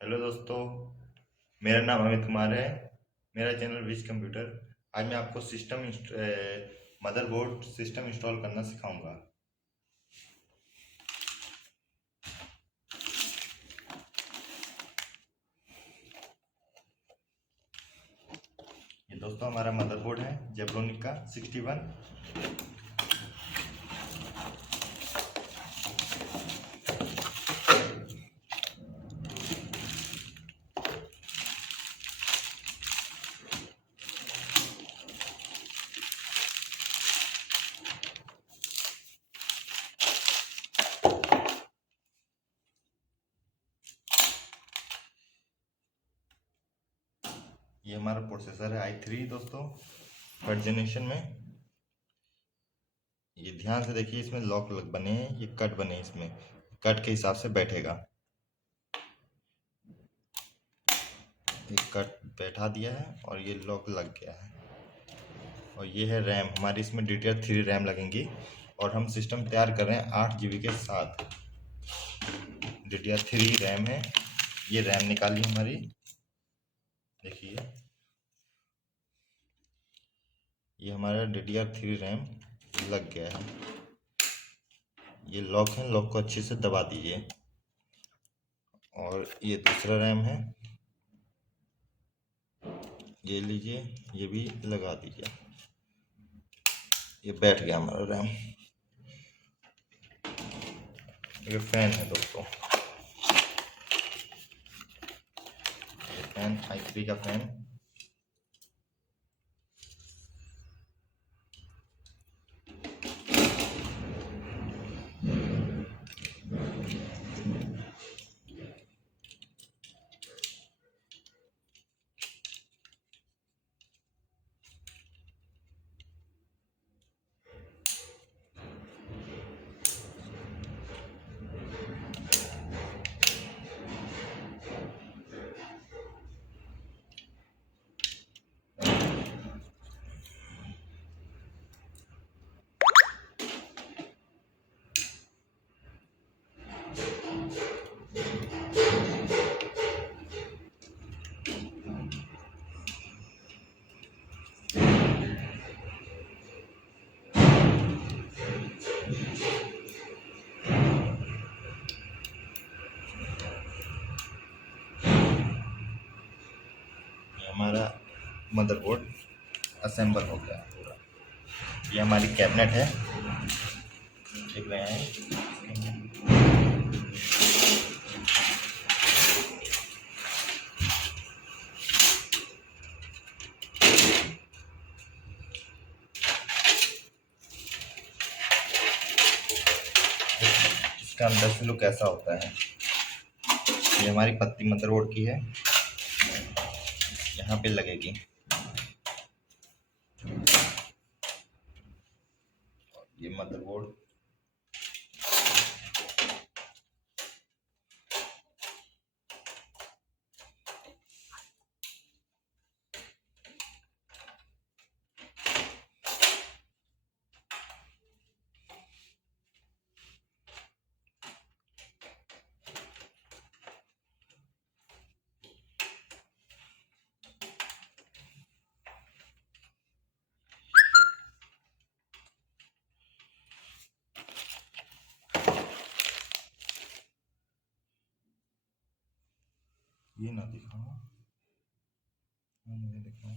Hello दोस्तों, मेरा नाम अमित कुमार है। मेरा चैनल विज कंप्यूटर। आज मैं आपको मदरबोर्ड सिस्टम इंस्टॉल करना सिखाऊंगा। ये दोस्तों हमारा मदरबोर्ड है जेब्रोनिक का 61। ये हमारा प्रोसेसर है i3 दोस्तों, थर्ड जनरेशन में। ये ध्यान से देखिए, इसमें लॉक लग बने हैं, ये कट बने हैं, इसमें कट के हिसाब से बैठेगा। ये कट बैठा दिया है और ये लॉक लग गया है। और ये है रैम हमारी, इसमें DDR3 रैम लगेंगी। और हम सिस्टम तैयार कर रहे हैं 8 GB के साथ। DDR3 रैम है। ये रैम निकाली हमारी, देखिए ये हमारा DDR3 रैम लग गया है। ये लॉक है, लॉक को अच्छे से दबा दीजिए। और ये दूसरा रैम है, ये लीजिए, ये भी लगा दीजिए। ये बैठ गया हमारा रैम। ये फैन है दोस्तों, ये फैन i3 का फैन। ये हमारा मदरबोर्ड असेंबल हो गया पूरा। ये हमारी कैबिनेट है, देख रहे हैं। इसका अंदर से लुक कैसा होता है। ये हमारी पत्ती मदरबोर्ड की है, यहाँ पे लगेगी। ये मदरबोर्ड ये ना दिखाओ, मुझे दिखाओ।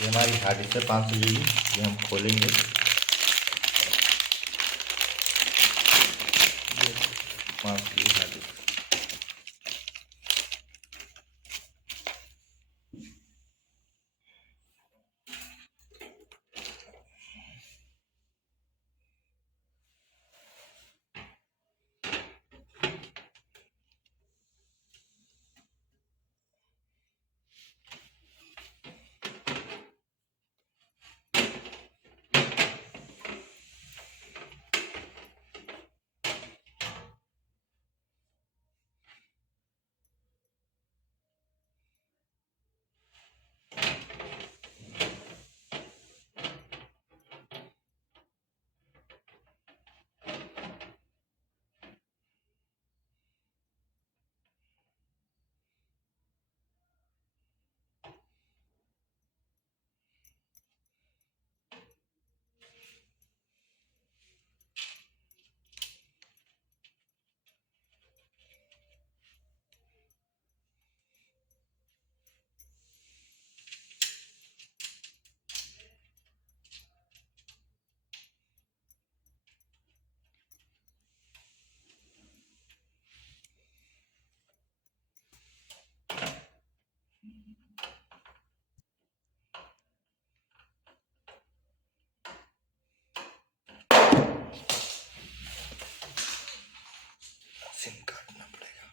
ये हमारी हार्ड डिस्क है 500 GB। ये हम खोलेंगे। ये 500 GB हार्ड डिस्क। सिम काटना पड़ेगा।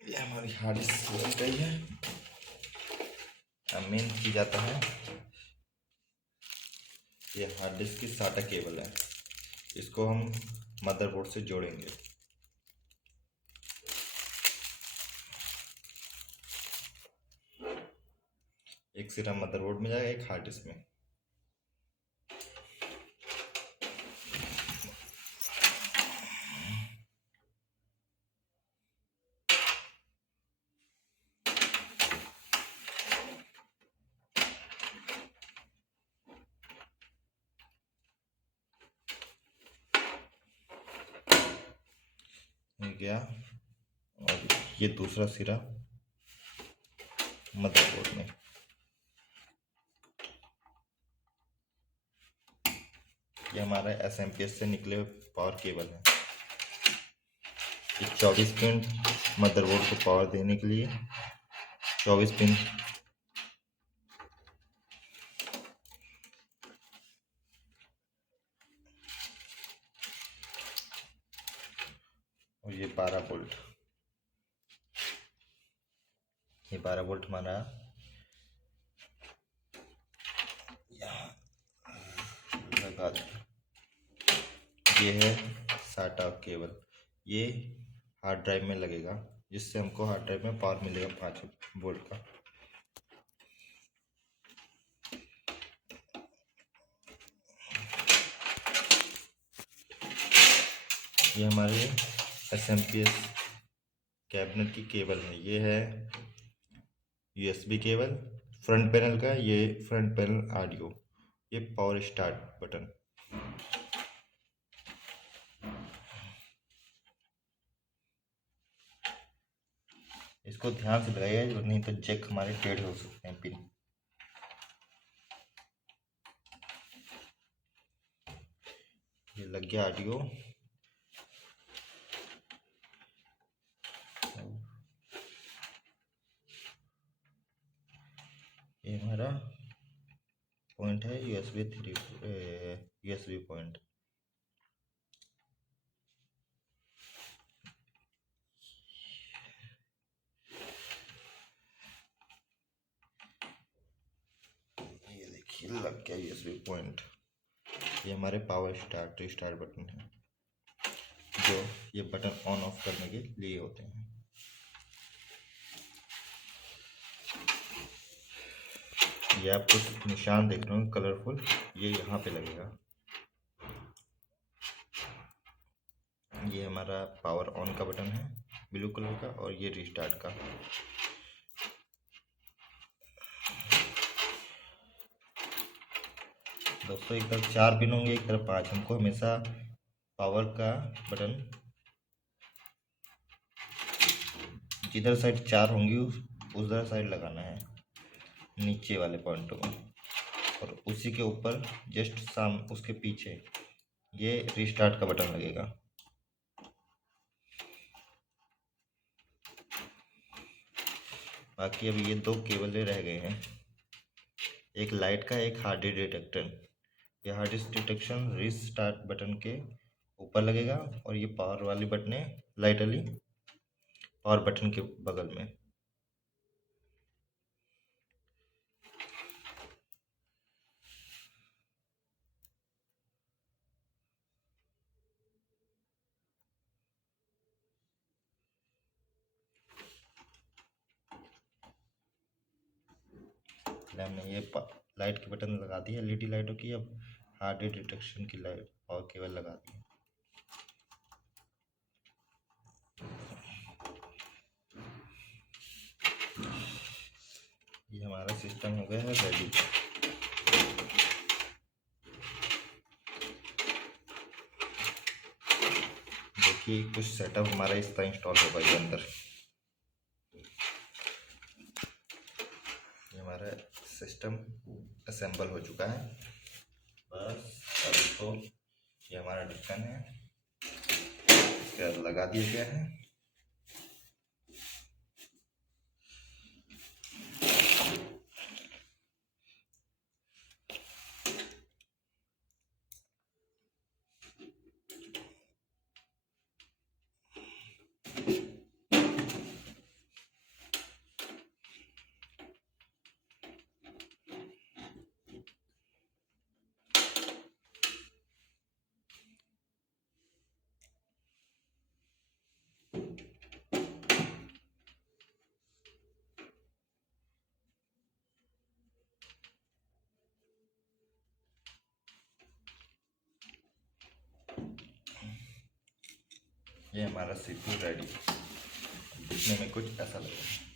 ये हमारी हार्ड डिस्क बन गई है। अब मेन की जाता है, ये हार्ड डिस्क की साटा केबल है। इसको हम मदरबोर्ड से जोड़ेंगे। एक सिरा मदरबोर्ड में जाएगा, एक हार्ड डिस्क में। ये गया, और ये दूसरा सिरा मदरबोर्ड में। ये हमारा एसएमपीएस से निकले हुए पावर केबल है। ये 24 पिन मदरबोर्ड को पावर देने के लिए 24 पिन। और ये 12 वोल्ट, ये 12 वोल्ट हमारा यहाँ लगा दिया। ये है साटा केबल, ये हार्ड ड्राइव में लगेगा, जिससे हमको हार्ड ड्राइव में पावर मिलेगा 5 वोल्ट का। ये हमारे एसएमपीएस कैबिनेट की केबल है। ये है यूएसबी केबल फ्रंट पैनल का। ये फ्रंट पैनल ऑडियो, ये पावर स्टार्ट बटन। इसको ध्यान से लगाइए, नहीं तो जैक हमारे टेढ़े हो सकते हैं पिन। ये लग गया ऑडियो। ये हमारा पॉइंट है यूएसबी 3, यूएसबी पॉइंट। लग गया यूएसबी पॉइंट। ये हमारे पावर स्टार्ट रिस्टार्ट बटन है, जो ये बटन ऑन ऑफ करने के लिए होते हैं। ये आप कुछ निशान देख रहे हो कलरफुल, ये यहाँ पे लगेगा। ये हमारा पावर ऑन का बटन है ब्लू कलर का, और ये रिस्टार्ट का। दोस्तों एक तरफ 4 पिन होंगे, एक तरफ 5। हमको हमेशा पावर का बटन जिधर साइड 4 होंगी उधर साइड लगाना है, नीचे वाले पॉइंटों में। और उसी के ऊपर जस्ट उसके पीछे ये रिस्टार्ट का बटन लगेगा। बाकी अभी ये 2 केबलें रह गए हैं, एक लाइट का, एक हार्ड डिस्क डिटेक्टर। ये hard disk detection restart button के ऊपर लगेगा, और ये पावर वाली बटनें लाइट वाली पावर बटन के बगल में। हमने ये लाइट के बटन लगा दिए एलईडी लाइटों की। अब हार्ड डिस्क डिटेक्शन की लाइट और केबल लगा दी। ये हमारा सिस्टम हो गया है रेडी। देखिए कुछ सेटअप हमारा इस तरह इंस्टॉल होगा ये अंदर। ये हमारा सिस्टम असेंबल हो चुका है। बस अब इसको, ये हमारा ढक्कन है, इसके बाद लगा दिया गया है। ये हमारा सीपीयू रेडी। दिखने में कुछ ऐसा लगेगा।